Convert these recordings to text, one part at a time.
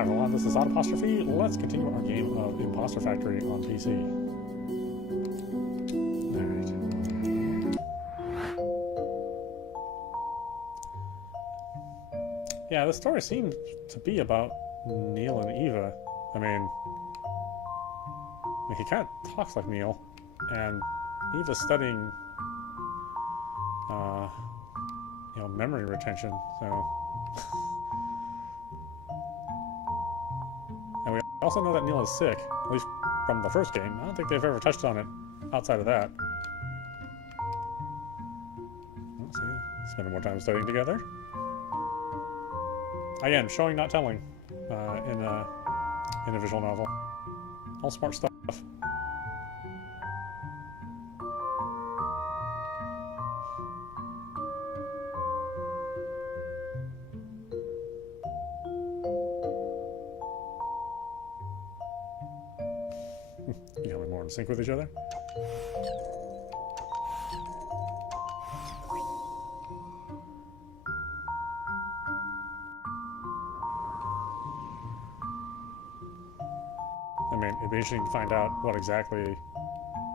Hi everyone, this is audap. Let's continue our game of Imposter Factory on PC. Alright. Yeah, the story seems to be about Neil and Eva. I mean, he kind of talks like Neil, and Eva's studying, memory retention, so... And we also know that Neil is sick, at least from the first game. I don't think they've ever touched on it outside of that. Let's see, spending more time studying together. Again, showing, not telling, in a visual novel. All smart stuff. You know, we're more in sync with each other. I mean, it'd be interesting to find out what exactly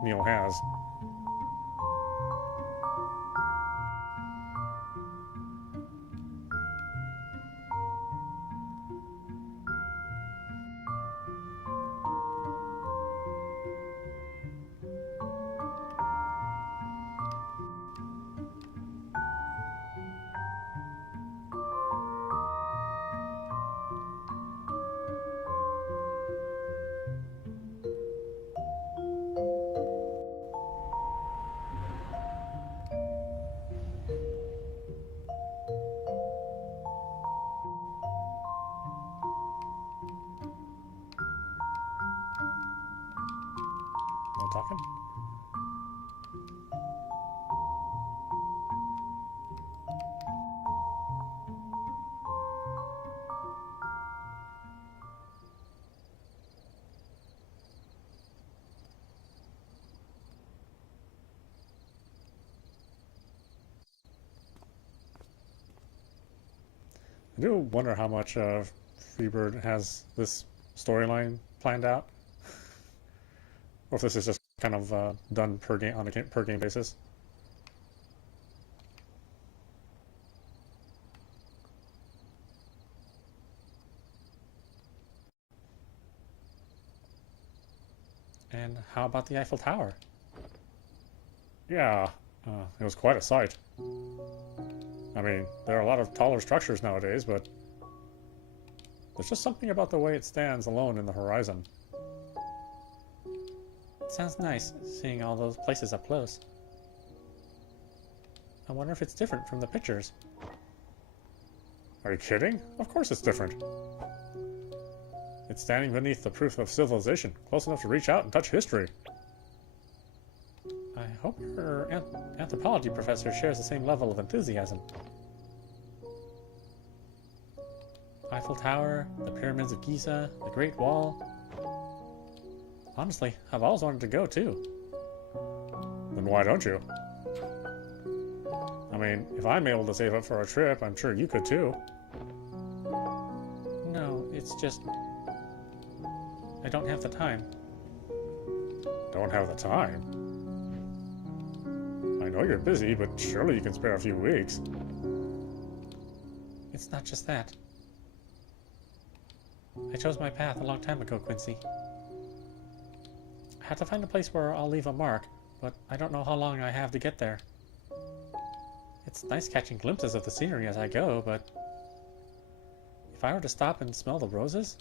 Neil has. No talking? I do wonder how much Freebird has this storyline planned out, or if this is just kind of done per game on a per game basis. And how about the Eiffel Tower? Yeah, it was quite a sight. I mean, there are a lot of taller structures nowadays, but there's just something about the way it stands alone in the horizon. Sounds nice, seeing all those places up close. I wonder if it's different from the pictures. Are you kidding? Of course it's different. It's standing beneath the proof of civilization, close enough to reach out and touch history. I hope your anthropology professor shares the same level of enthusiasm. Eiffel Tower, the pyramids of Giza, the Great Wall. Honestly, I've always wanted to go too. Then why don't you? I mean, if I'm able to save up for a trip, I'm sure you could too. No, it's just... I don't have the time. Don't have the time? I know you're busy, but surely you can spare a few weeks. It's not just that. I chose my path a long time ago, Quincy. I had to find a place where I'll leave a mark, but I don't know how long I have to get there. It's nice catching glimpses of the scenery as I go, but if I were to stop and smell the roses,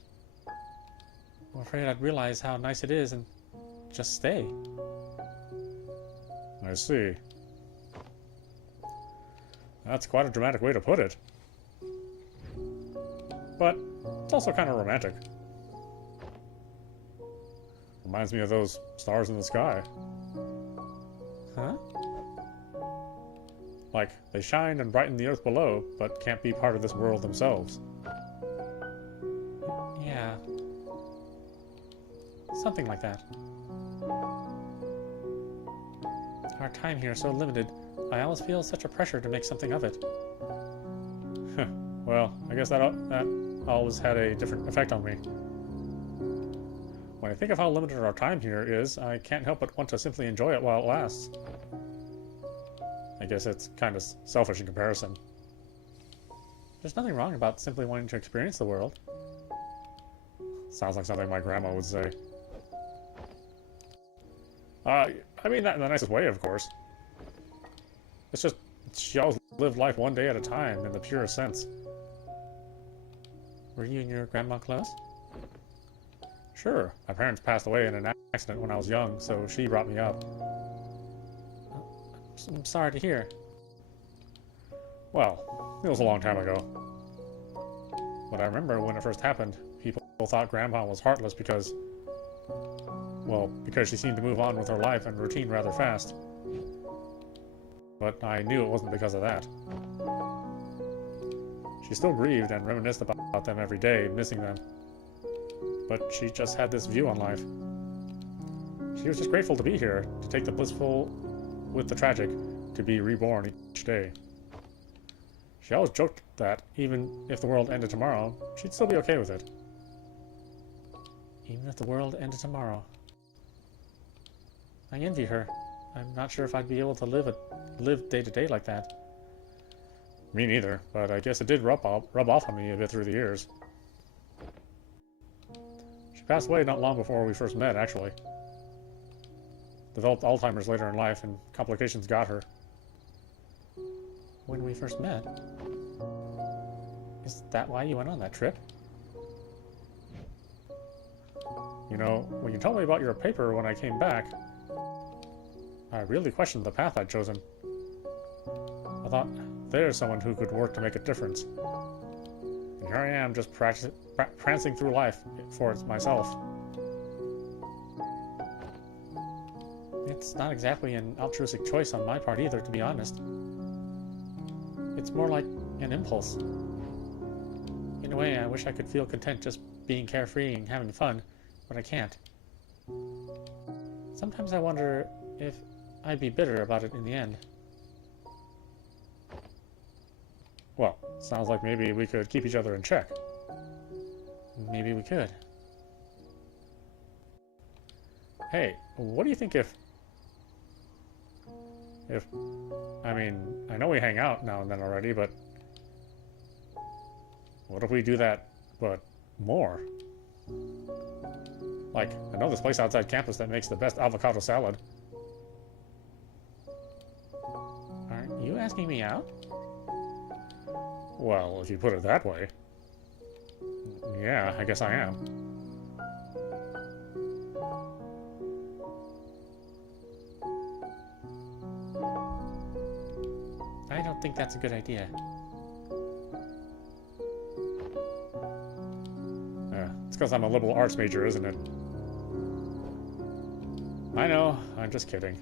I'm afraid I'd realize how nice it is and just stay. I see. That's quite a dramatic way to put it. But it's also kind of romantic. Reminds me of those stars in the sky. Huh? Like, they shine and brighten the earth below, but can't be part of this world themselves. Yeah. Something like that. Our time here is so limited, I always feel such a pressure to make something of it. Well, I guess that always had a different effect on me. When I think of how limited our time here is, I can't help but want to simply enjoy it while it lasts. I guess it's kind of selfish in comparison. There's nothing wrong about simply wanting to experience the world. Sounds like something my grandma would say. I mean that in the nicest way, of course. It's just, she always lived life one day at a time, in the purest sense. Were you and your grandma close? Sure. My parents passed away in an accident when I was young, so she brought me up. I'm sorry to hear. Well, it was a long time ago. But I remember when it first happened, people thought Grandma was heartless because she seemed to move on with her life and routine rather fast. But I knew it wasn't because of that. She still grieved and reminisced about them every day, missing them. But she just had this view on life. She was just grateful to be here, to take the blissful with the tragic, to be reborn each day. She always joked that, even if the world ended tomorrow, she'd still be okay with it. Even if the world ended tomorrow. I envy her. I'm not sure if I'd be able to live day to day like that. Me neither, but I guess it did rub off on me a bit through the years. She passed away not long before we first met, actually. Developed Alzheimer's later in life, and complications got her. When we first met? Is that why you went on that trip? You know, when you told me about your paper when I came back, I really questioned the path I'd chosen. I thought, there's someone who could work to make a difference. And here I am, just prancing through life for it myself. It's not exactly an altruistic choice on my part either, to be honest. It's more like an impulse. In a way, I wish I could feel content just being carefree and having fun, but I can't. Sometimes I wonder if I'd be bitter about it in the end. Well, sounds like maybe we could keep each other in check. Maybe we could. Hey, what do you think if... I mean, I know we hang out now and then already, but... what if we do that, but more? Like, I know this place outside campus that makes the best avocado salad. Aren't you asking me out? Well, if you put it that way. Yeah, I guess I am. I don't think that's a good idea. It's because I'm a liberal arts major, isn't it? I know, I'm just kidding.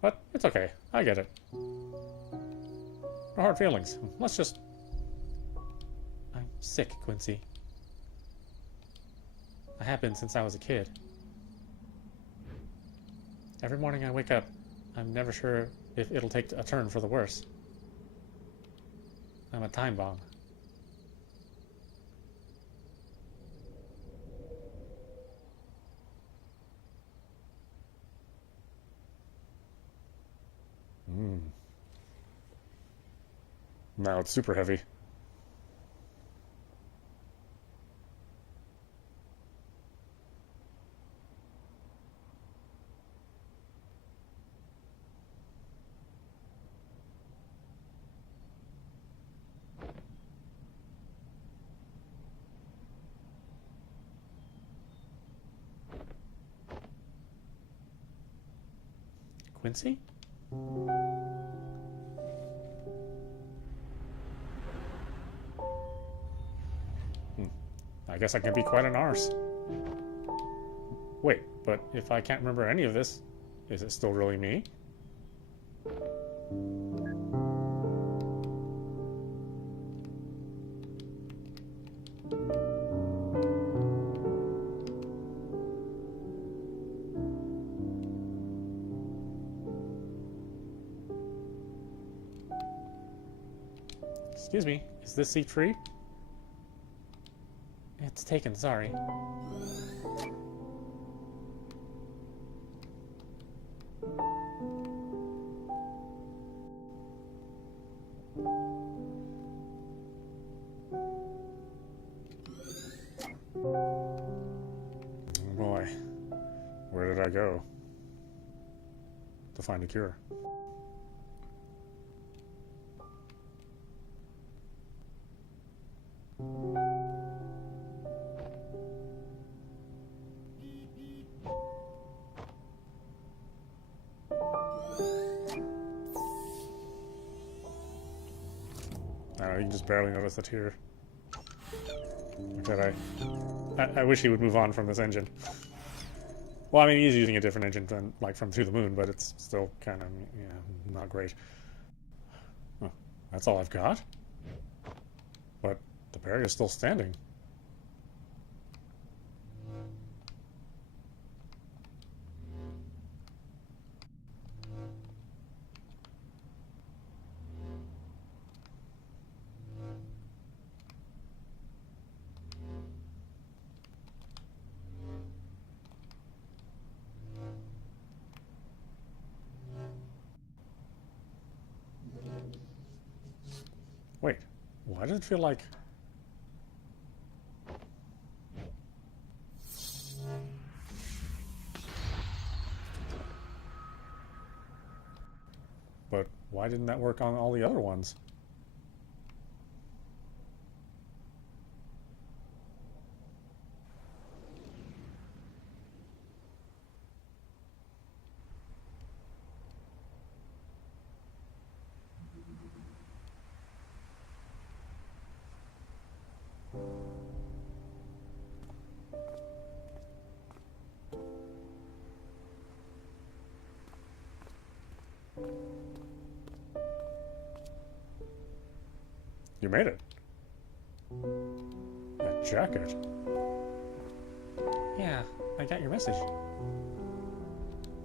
But it's okay, I get it. No hard feelings. Let's just... I'm sick, Quincy. I have been since I was a kid. Every morning I wake up, I'm never sure if it'll take a turn for the worse. I'm a time bomb. Now it's super heavy. Quincy? I guess I can be quite an arse. Wait, but if I can't remember any of this, is it still really me? Excuse me, is this seat free? It's taken, sorry. Oh boy. Where did I go? To find a cure. You can just barely notice it here. That I wish he would move on from this engine. Well, I mean, he's using a different engine than, like, from Through the Moon, but it's still kind of, yeah, not great. Oh, that's all I've got? But the barrier is still standing. Wait, why does it feel like... But why didn't that work on all the other ones? You made it. That jacket. Yeah, I got your message.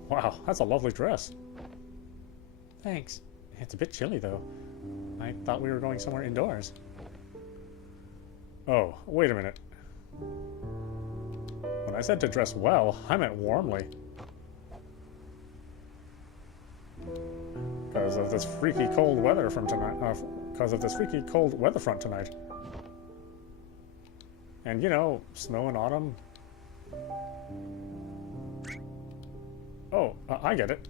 Wow, that's a lovely dress. Thanks. It's a bit chilly, though. I thought we were going somewhere indoors. Oh, wait a minute. When I said to dress well, I meant warmly. Because of this freaky cold weather from tonight. Because of this freaky cold weather front tonight. And, you know, snow and autumn. Oh, I get it.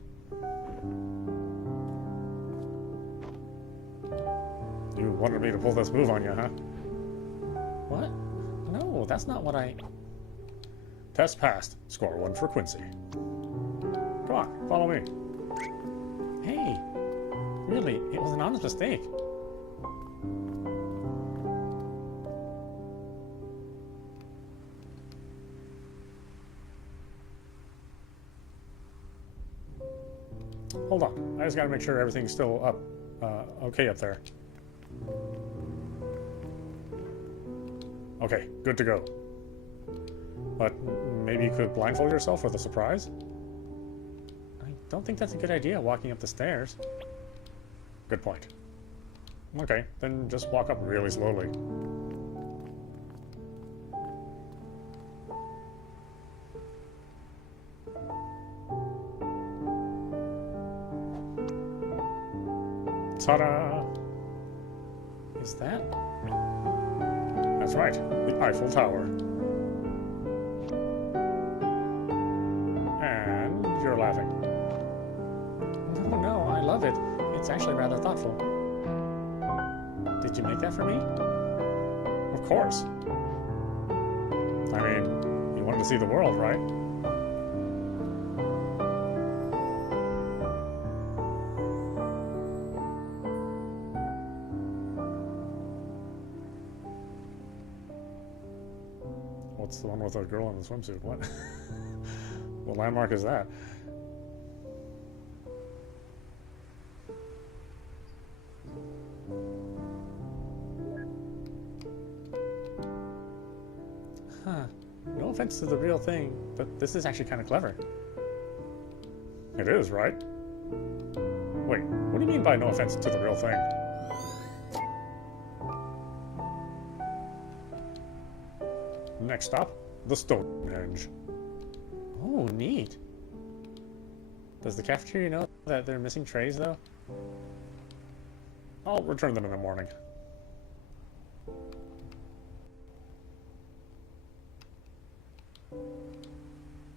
You wanted me to pull this move on you, huh? What? No, that's not what I... Test passed. Score 1 for Quincy. Come on, follow me. Hey! Really, it was an honest mistake. Hold on. I just gotta make sure everything's still up, okay up there. Okay, good to go. But maybe you could blindfold yourself for the surprise? I don't think that's a good idea, walking up the stairs. Good point. Okay, then just walk up really slowly. Ta-da! Is that? That's right, the Eiffel Tower. And you're laughing. No, I love it. It's actually rather thoughtful. Did you make that for me? Of course. I mean, you wanted to see the world, right? What's the one with a girl in the swimsuit? What? What landmark is that? Huh. No offense to the real thing, but this is actually kind of clever. It is, right? Wait, what do you mean by no offense to the real thing? Next stop, the Stonehenge. Oh, neat. Does the cafeteria know that they're missing trays, though? I'll return them in the morning.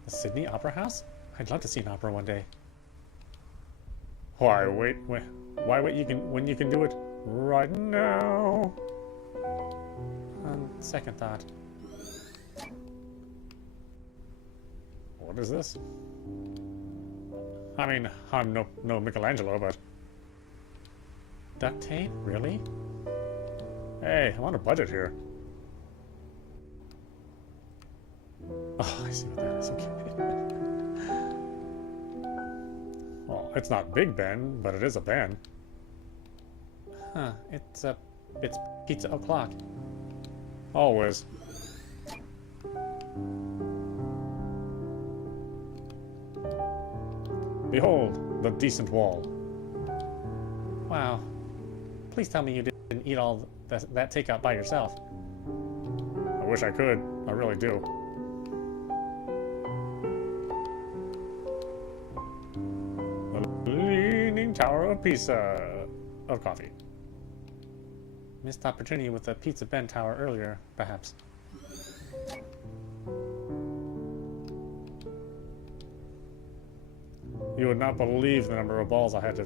The Sydney Opera House? I'd love to see an opera one day. Why wait? Why wait? When you can do it right now. On second thought. What is this? I mean, I'm no Michelangelo, but Duct tape? Really? hey, I'm on a budget here. Oh, I see what that is. Okay. Well, it's not Big Ben, but it is a Ben. Huh. It's pizza o'clock. Always. Behold, the decent wall. Wow. Please tell me you didn't eat all that takeout by yourself. I wish I could. I really do. The Leaning Tower of Pisa of coffee. Missed opportunity with the pizza Ben tower earlier, perhaps. You would not believe the number of balls I had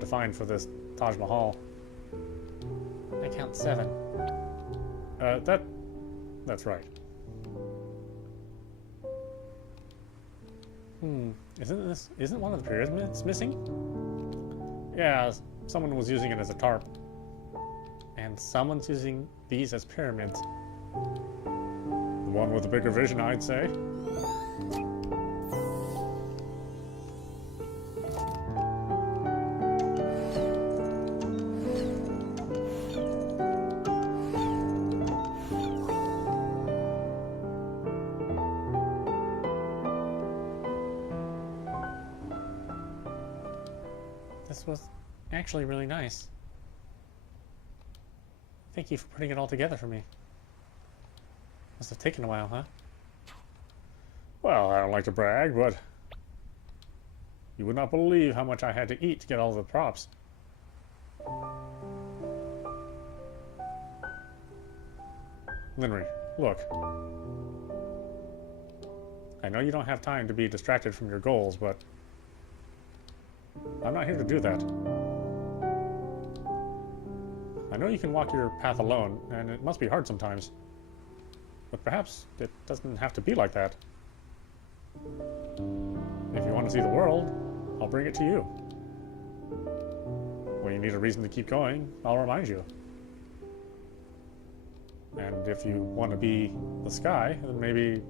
to find for this Taj Mahal. I count 7. That's right. Isn't one of the pyramids missing? Yeah, someone was using it as a tarp. And someone's using these as pyramids. The one with the bigger vision, I'd say. This was actually really nice. Thank you for putting it all together for me. Must have taken a while, huh? Well, I don't like to brag, but you would not believe how much I had to eat to get all the props. Linry, look. I know you don't have time to be distracted from your goals, but I'm not here to do that. I know you can walk your path alone, and it must be hard sometimes. But perhaps it doesn't have to be like that. If you want to see the world, I'll bring it to you. When you need a reason to keep going, I'll remind you. And if you want to be the sky, then maybe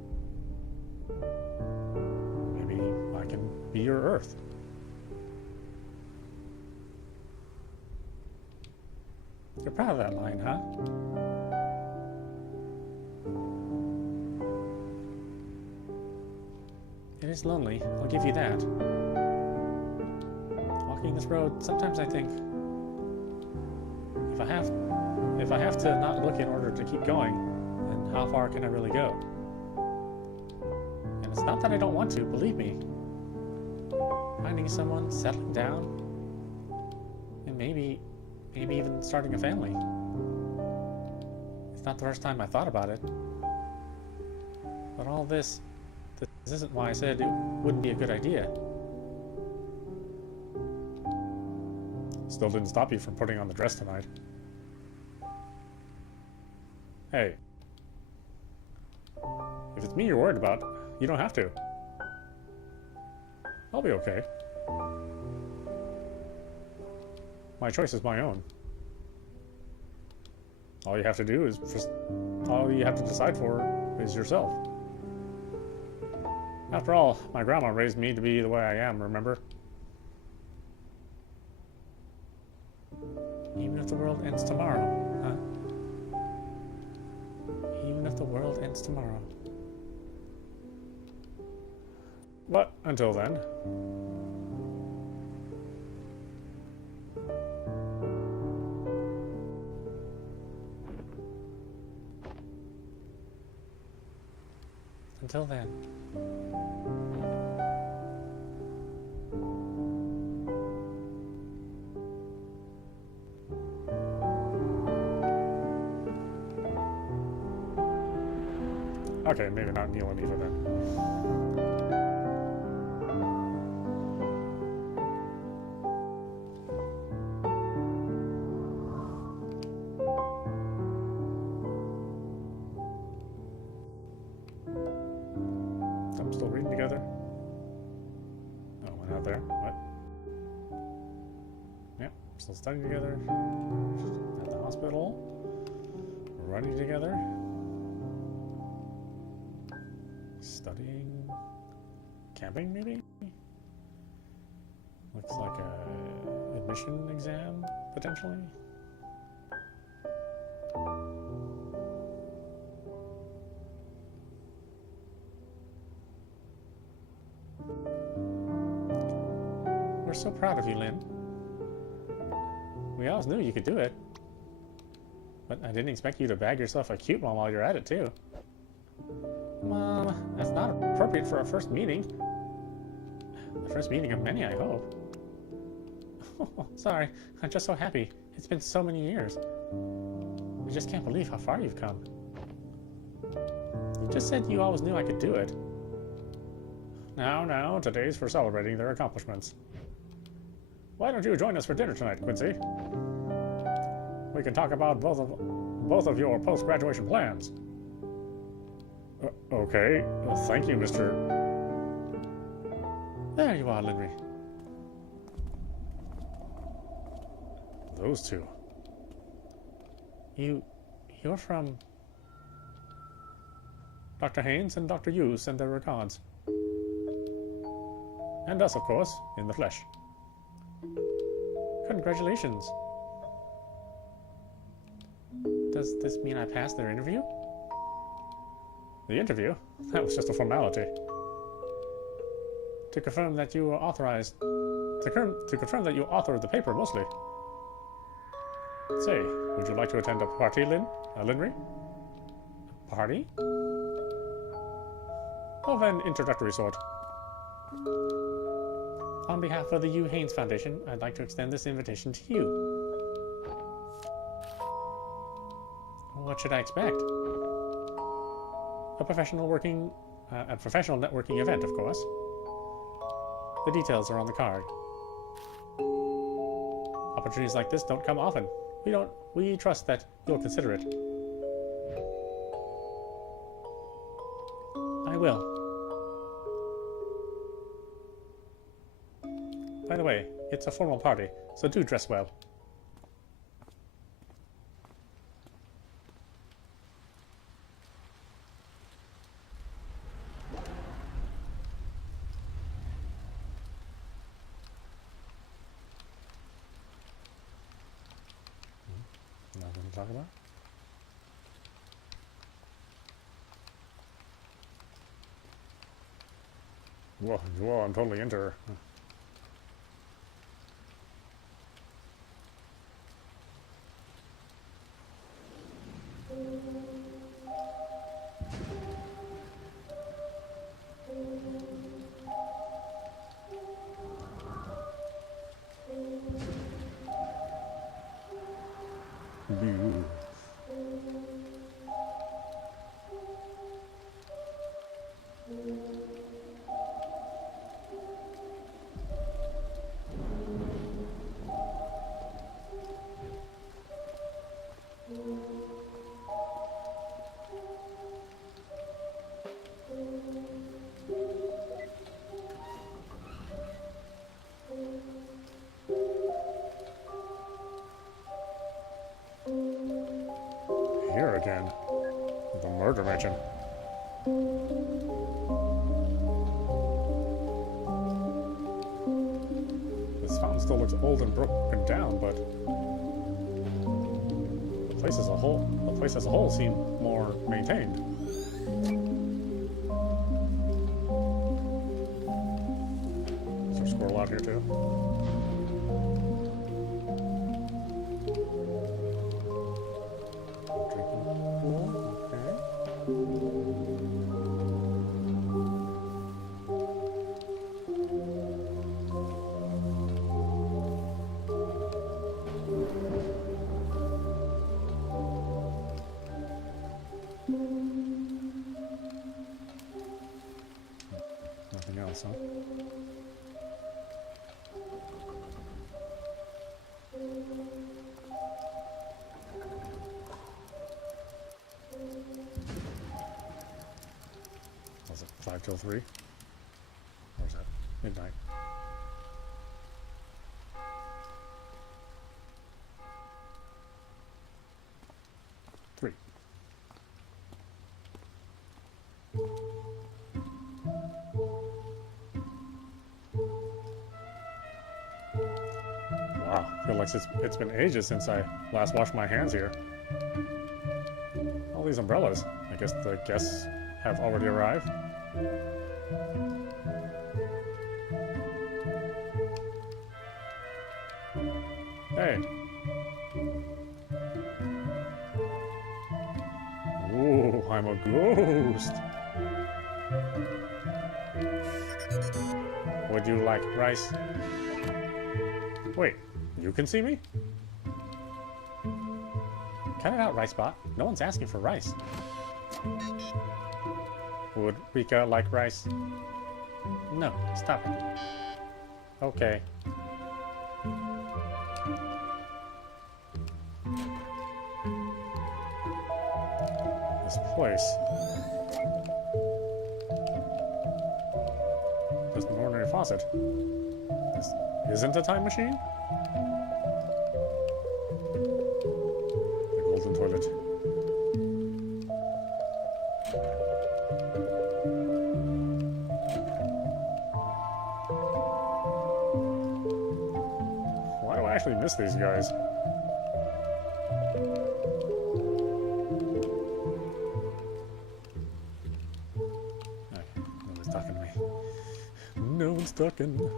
I can be your earth. You're proud of that line, huh? It is lonely, I'll give you that. Walking this road, sometimes I think, if I have to not look in order to keep going, then how far can I really go? And it's not that I don't want to, believe me. Finding someone, settling down, and maybe even starting a family. It's not the first time I thought about it. But all this isn't why I said it wouldn't be a good idea. Still didn't stop you from putting on the dress tonight. Hey. If it's me you're worried about, you don't have to. I'll be okay. My choice is my own. All you have to decide for is yourself. After all, my grandma raised me to be the way I am, remember? Even if the world ends tomorrow, huh? Even if the world ends tomorrow. But until then, Until then. Okay, maybe not Neil and Eva then. I'm still reading together. Oh, went out there. What? Yep, still studying together. At the hospital. Running together. Studying. Camping, maybe? Looks like a admission exam, potentially. We're so proud of you, Lynn. We always knew you could do it. But I didn't expect you to bag yourself a cute one while you're at it, too. Mom, that's not appropriate for our first meeting. The first meeting of many, I hope. Oh, sorry, I'm just so happy. It's been so many years. I just can't believe how far you've come. You just said you always knew I could do it. Now, today's for celebrating their accomplishments. Why don't you join us for dinner tonight, Quincy? We can talk about both of your post-graduation plans. Okay. Well, thank you, Mr. There you are, Linry. Those two. You're from... Dr. Haynes and Dr. Yu send their regards. And us, of course, in the flesh. Congratulations. Does this mean I passed their interview? The interview? That was just a formality. To confirm that you were authorized... To confirm that you authored the paper, mostly. Say, would you like to attend a party, Linry? A party? Of an introductory sort. On behalf of the Hugh Haynes Foundation, I'd like to extend this invitation to you. What should I expect? A professional networking event, of course. The details are on the card. Opportunities like this don't come often. We trust that you'll consider it. I will. By the way, it's a formal party, so do dress well. Nothing to talk about? Whoa, I'm totally into her. Boo. Here again. The murder mansion. This fountain still looks old and broken down, but the place as a whole seemed more maintained. Is there a squirrel out here too? Drinking pool, okay. nothing else, huh? Was it 5 till 3? Or is that midnight? Three. Wow, I feel like it's been ages since I last washed my hands here. All these umbrellas. I guess the guests have already arrived. Hey. Ooh, I'm a ghost. Would you like rice? Wait, you can see me? Cut it out, Ricebot. No one's asking for rice. Would Rika like rice? No, stop it. Okay. This place. Just an ordinary faucet. This isn't a time machine? The golden toilet. Why do I actually miss these guys? Okay, no one's talking to me. No one's talking.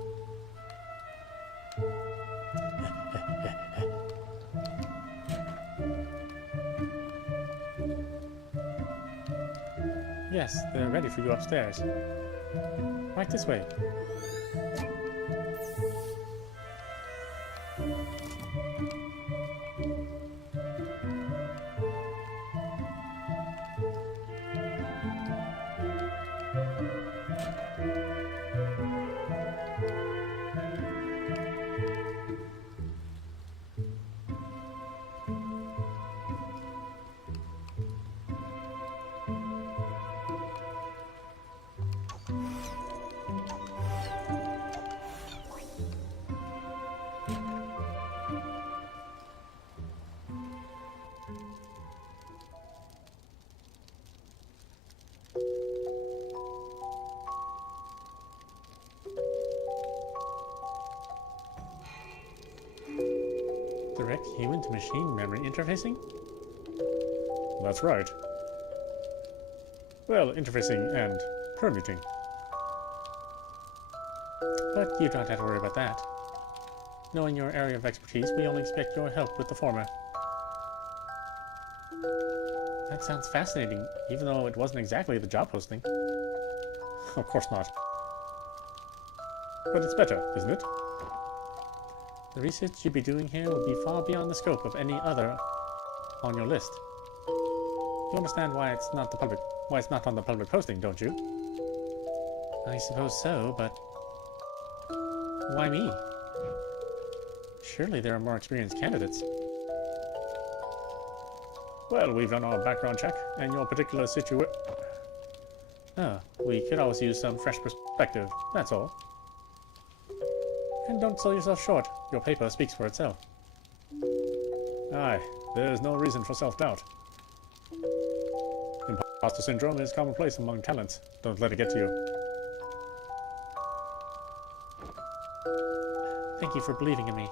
Yes, they're ready for you upstairs. Right this way. Direct human-to-machine memory interfacing? That's right. Well, interfacing and permuting. But you don't have to worry about that. Knowing your area of expertise, we only expect your help with the former. That sounds fascinating, even though it wasn't exactly the job posting. Of course not. But it's better, isn't it? The research you'd be doing here would be far beyond the scope of any other on your list. You understand why it's not on the public posting, don't you? I suppose so, but why me? Surely there are more experienced candidates. Well, we've done our background check, and your particular Oh, we could always use some fresh perspective, that's all. And don't sell yourself short. Your paper speaks for itself. Aye, there's no reason for self-doubt. Imposter syndrome is commonplace among talents. Don't let it get to you. Thank you for believing in me.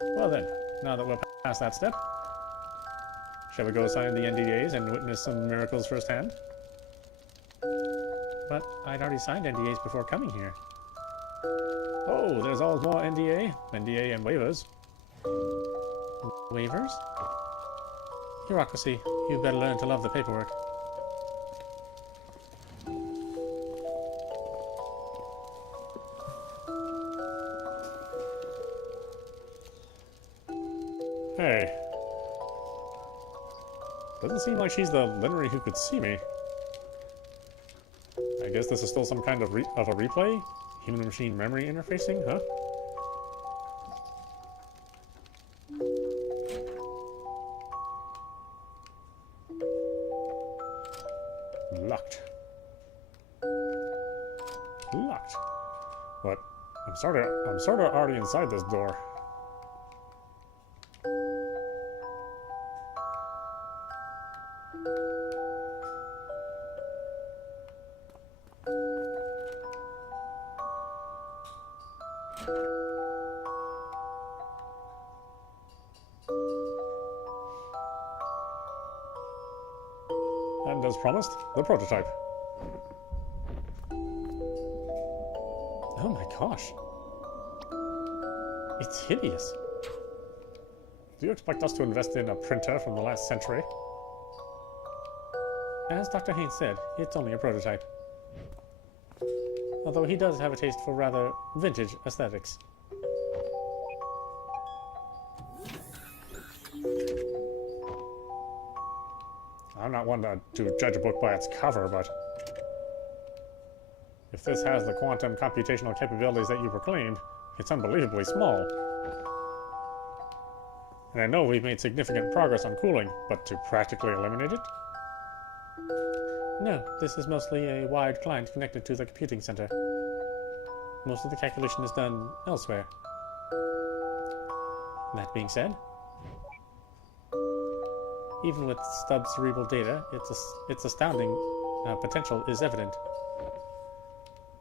Well then, now that we're past that step, shall we go sign the NDAs and witness some miracles firsthand? But I'd already signed NDAs before coming here. Oh, there's always more NDA and waivers. Waivers? Bureaucracy. You better learn to love the paperwork. Hey. Doesn't seem like she's the Lennery who could see me. I guess this is still some kind of a replay? Human-machine memory interfacing, huh? Locked. Locked. But I'm sort of already inside this door. And as promised, the prototype. Oh my gosh. It's hideous. Do you expect us to invest in a printer from the last century? As Dr. Haynes said, it's only a prototype. Although he does have a taste for rather vintage aesthetics. I'm not one to judge a book by its cover, but if this has the quantum computational capabilities that you proclaimed, it's unbelievably small. And I know we've made significant progress on cooling, but to practically eliminate it? No, this is mostly a wired client connected to the computing center. Most of the calculation is done elsewhere. That being said, even with stub cerebral data, its astounding potential is evident.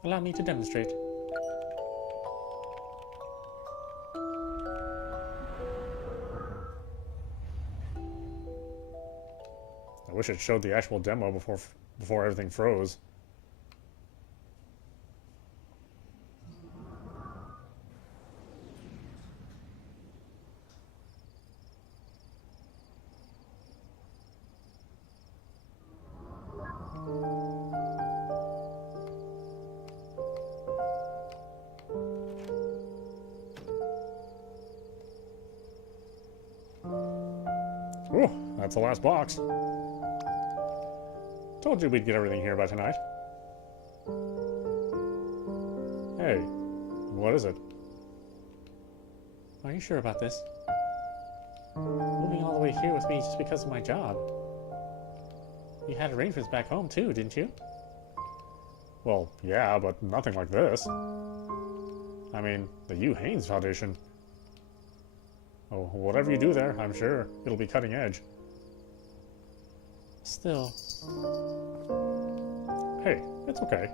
Allow me to demonstrate. I wish it showed the actual demo before everything froze. Ooh, that's the last box. Told you we'd get everything here by tonight. Hey, what is it? Are you sure about this? Moving all the way here with me just because of my job. You had arrangements back home too, didn't you? Well, yeah, but nothing like this. I mean, the Hugh Haynes Foundation. Oh, whatever you do there, I'm sure it'll be cutting edge. Still. Hey, it's okay.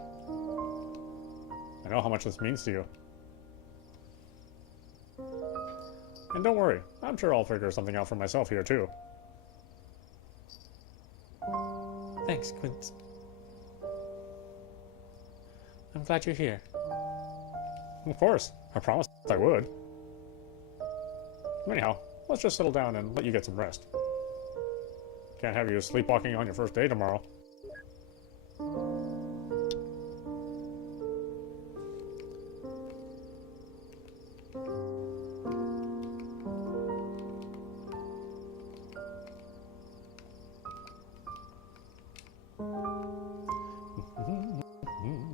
I know how much this means to you. And don't worry, I'm sure I'll figure something out for myself here too. Thanks, Quint. I'm glad you're here. Of course, I promised I would. Anyhow, let's just settle down and let you get some rest. Can't have you sleepwalking on your first day tomorrow.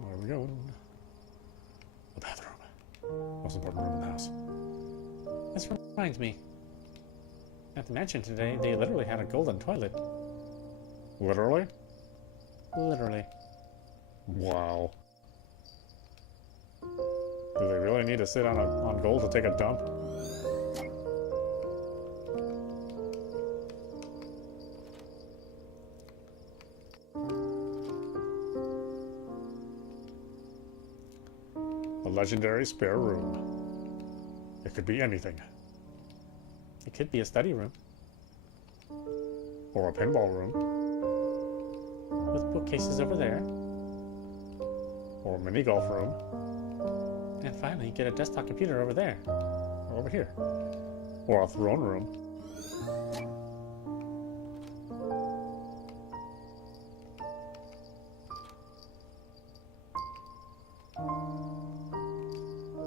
Where are we going? The bathroom. Most important room in the house. This reminds me. At the mansion today, they literally had a golden toilet. Literally? Literally. Wow. Do they really need to sit on gold to take a dump? A legendary spare room. It could be anything. It could be a study room. Or a pinball room. With bookcases over there. Or a mini golf room. And finally, get a desktop computer over there. Or over here. Or a throne room.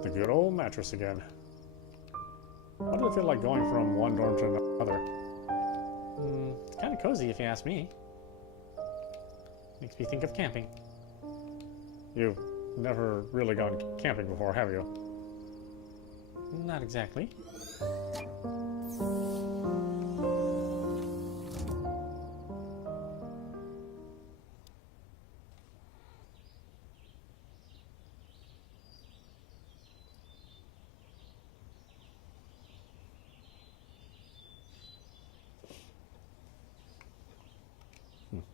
The good old mattress again. What did it feel like going from one dorm to another? It's kind of cozy if you ask me. Makes me think of camping. You've never really gone camping before, have you? Not exactly.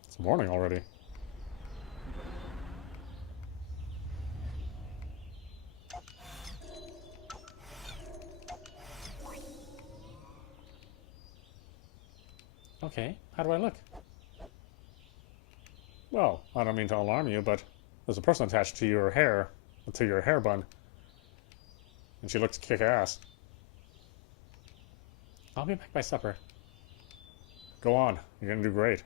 It's morning already. Okay, how do I look? Well, I don't mean to alarm you, but there's a person attached to your hair bun, and she looks kick-ass. I'll be back by supper. Go on, you're gonna do great.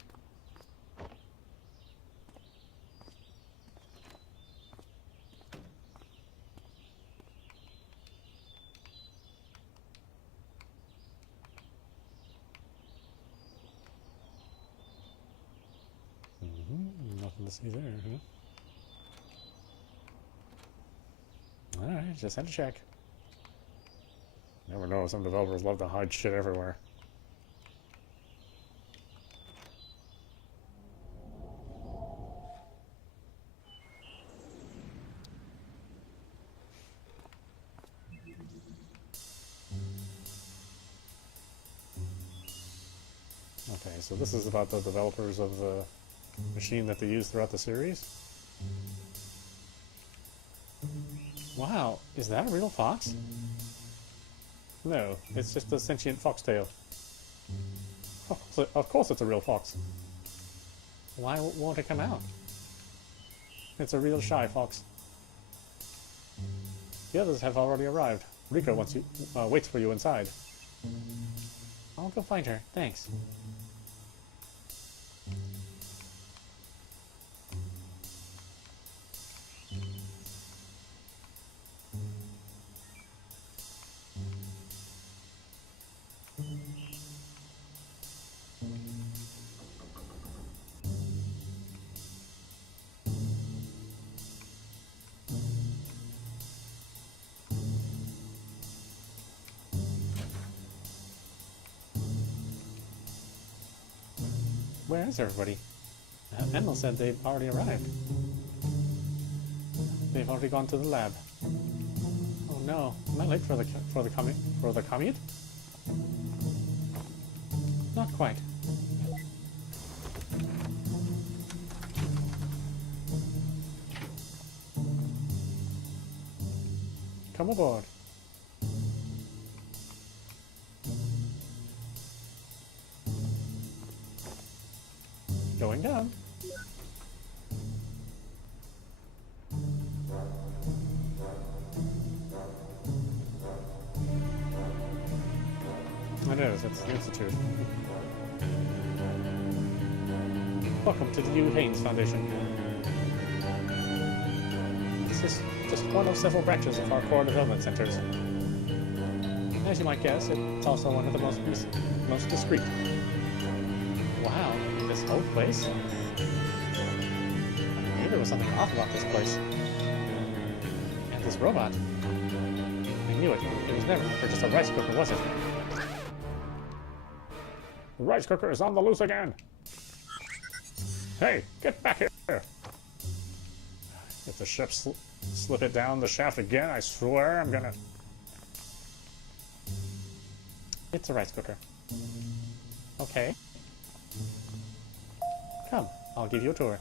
Nothing to see there, huh? Alright, just had to check. Never know, some developers love to hide shit everywhere. Okay, so this is about the developers of the machine that they use throughout the series. Wow, is that a real fox? No, it's just a sentient foxtail. Of course it's a real fox. Why won't it come out? It's a real shy fox. The others have already arrived. Rico waits for you inside. I'll go find her, thanks. Where is everybody? Emil said they've already arrived. They've already gone to the lab. Oh no, am I late for the commute? Not quite. Come aboard. Going down. It is, it's the Institute. Welcome to the Hugh Haynes Foundation. This is just one of several branches of our core development centers. As you might guess, it's also one of the most discreet. Wow, this whole place? I knew there was something off about this place. And this robot. I knew it. It was never for just a rice cooker, was it? The rice cooker is on the loose again! Hey, get back here! If the ship slip it down the shaft again, I swear I'm gonna... It's a rice cooker. Okay. Come, I'll give you a tour.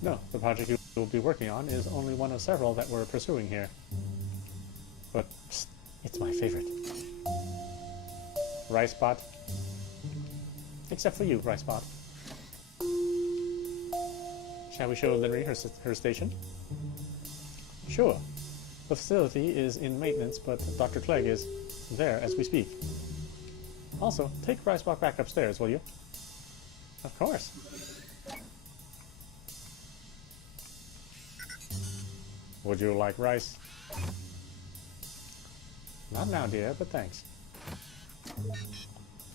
No, the project you will be working on is only one of several that we're pursuing here. But psst, it's my favorite. Ricebot. Except for you, Ricebot. Shall we show Linry her station? Sure. The facility is in maintenance, but Dr. Clegg is there as we speak. Also, take Ricebot back upstairs, will you? Of course. Would you like rice? Not now, dear, but thanks.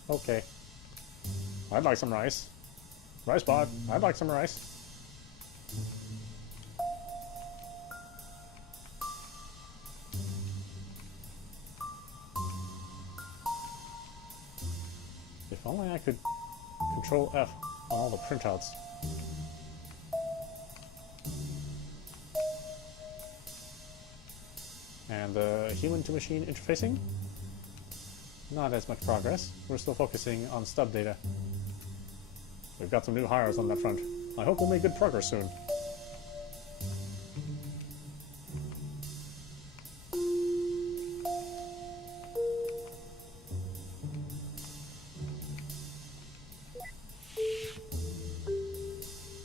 Okay. I'd like some rice. Rice bot, I'd like some rice. If only I could Control F on all the printouts. And the human-to-machine interfacing? Not as much progress. We're still focusing on stub data. We've got some new hires on that front. I hope we'll make good progress soon.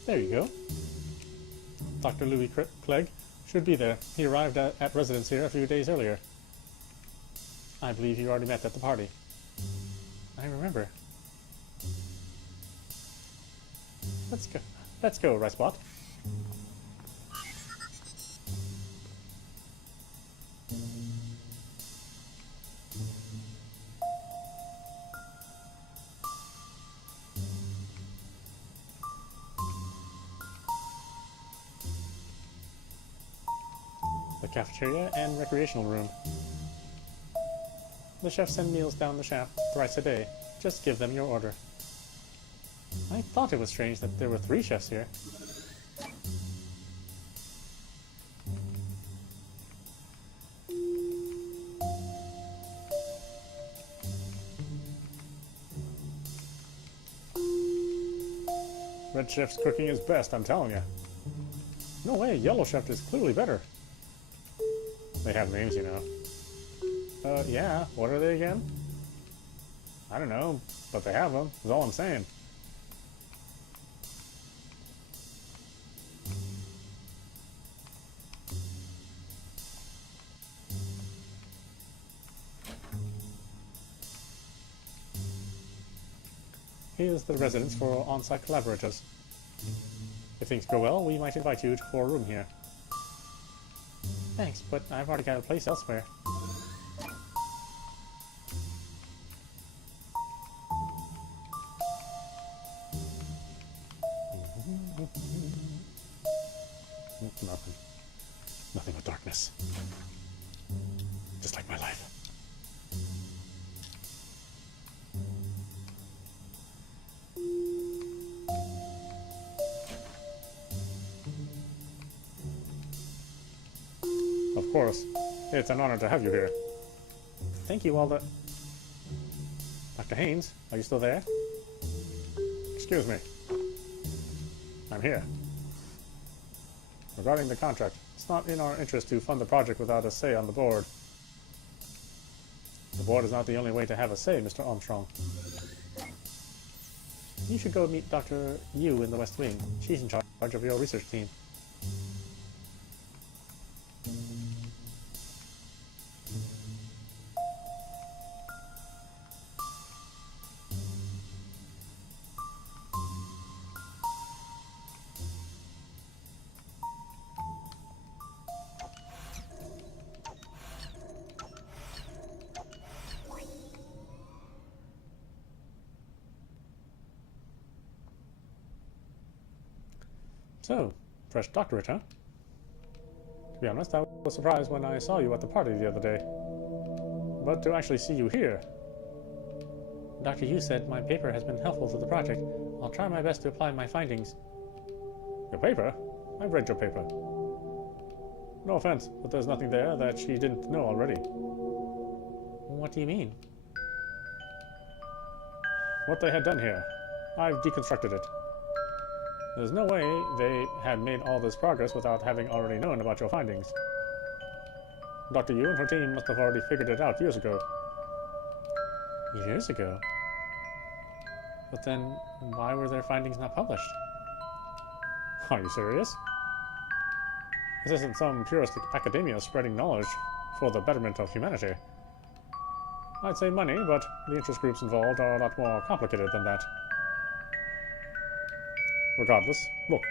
There you go. Dr. Louis Clegg should be there. He arrived at residence here a few days earlier. I believe you already met at the party. I remember. Let's go. Let's go, Ricebot. The cafeteria and recreational room. The chefs send meals down the shaft thrice a day. Just give them your order. I thought it was strange that there were 3 chefs here. Red chef's cooking is best, I'm telling you. No way, yellow chef is clearly better. They have names, you know. Yeah, what are they again? I don't know, but they have them, is all I'm saying. Here's the residence for on-site collaborators. If things go well, we might invite you for a room here. Thanks, but I've already got a place elsewhere. Nothing. Nothing but darkness. Just like my life. Of course. It's an honor to have you here. Thank you, Walda. Dr. Haynes, are you still there? Excuse me. I'm here. Regarding the contract, it's not in our interest to fund the project without a say on the board. The board is not the only way to have a say, Mr. Armstrong. You should go meet Dr. Yu in the West Wing. She's in charge of your research team. So, fresh doctorate, huh? To be honest, I was surprised when I saw you at the party the other day. But to actually see you here... Dr. Yu said my paper has been helpful to the project. I'll try my best to apply my findings. Your paper? I've read your paper. No offense, but there's nothing there that she didn't know already. What do you mean? What they had done here. I've deconstructed it. There's no way they had made all this progress without having already known about your findings. Dr. Yu and her team must have already figured it out years ago. Years ago? But then, why were their findings not published? Are you serious? This isn't some puristic academia spreading knowledge for the betterment of humanity. I'd say money, but the interest groups involved are a lot more complicated than that. Regardless, look.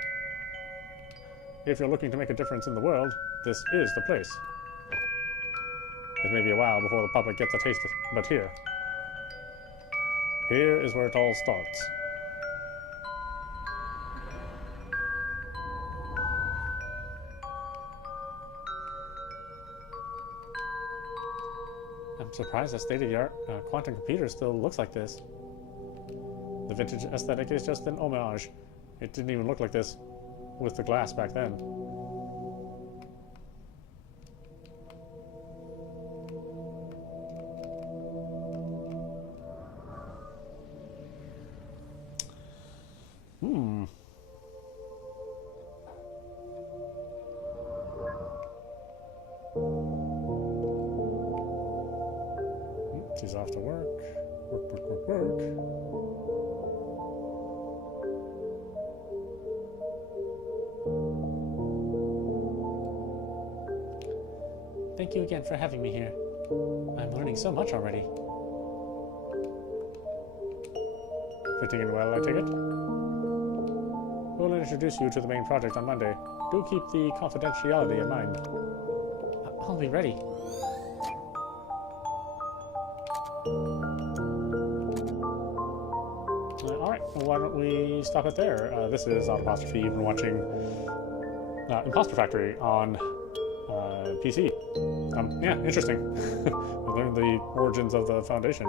If you're looking to make a difference in the world, this is the place. It may be a while before the public gets a taste, but here is where it all starts. I'm surprised a state-of-the-art quantum computer still looks like this. The vintage aesthetic is just an homage. It didn't even look like this with the glass back then. She's off to work. Work. Thank you again for having me here. I'm learning so much already. Fitting in well, I take it? We'll introduce you to the main project on Monday. Do keep the confidentiality in mind. I'll be ready. Alright, well, why don't we stop it there? This is audap. You've been watching Imposter Factory on PC. Yeah, interesting. I learned the origins of the Foundation.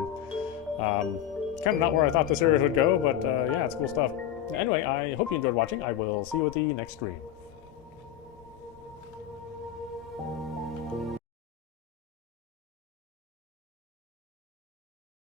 Kind of not where I thought the series would go, but yeah, it's cool stuff. Anyway, I hope you enjoyed watching. I will see you at the next stream.